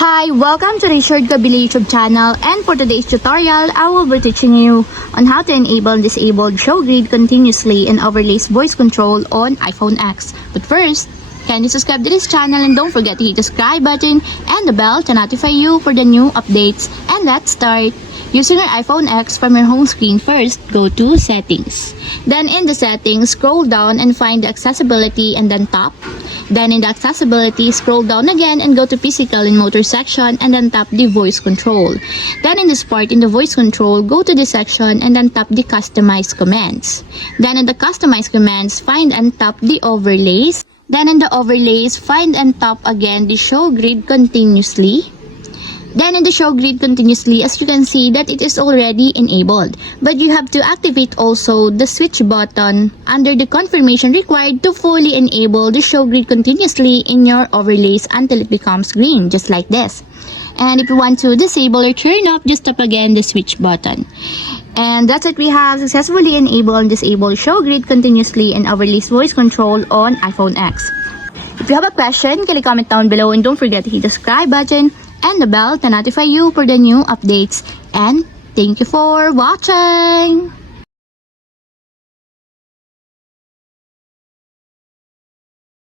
Hi, welcome to the Short Kabili YouTube channel, and for today's tutorial, I will be teaching you on how to enable and disable show grid continuously and overlays voice control on iPhone X. But first, kindly subscribe to this channel and don't forget to hit the subscribe button and the bell to notify you for the new updates. And let's start. Using your iPhone X from your home screen, first go to Settings. Then in the Settings, scroll down and find the Accessibility and then tap. Then in the Accessibility, scroll down again and go to Physical and Motor section and then tap the Voice Control. Then in this part, in the Voice Control, go to this section and then tap the Customize Commands. Then in the Customize Commands, find and tap the Overlays. Then in the Overlays, find and tap again the Show Grid Continuously. Then in the Show Grid Continuously, as you can see that it is already enabled. But you have to activate also the switch button under the confirmation required to fully enable the Show Grid Continuously in your overlays until it becomes green, just like this. And if you want to disable or turn off, just tap again the switch button. And that's it, we have successfully enabled and disabled Show Grid Continuously and overlays voice control on iPhone X. If you have a question, kindly comment down below and don't forget to hit the subscribe button and the bell to notify you for the new updates. And thank you for watching!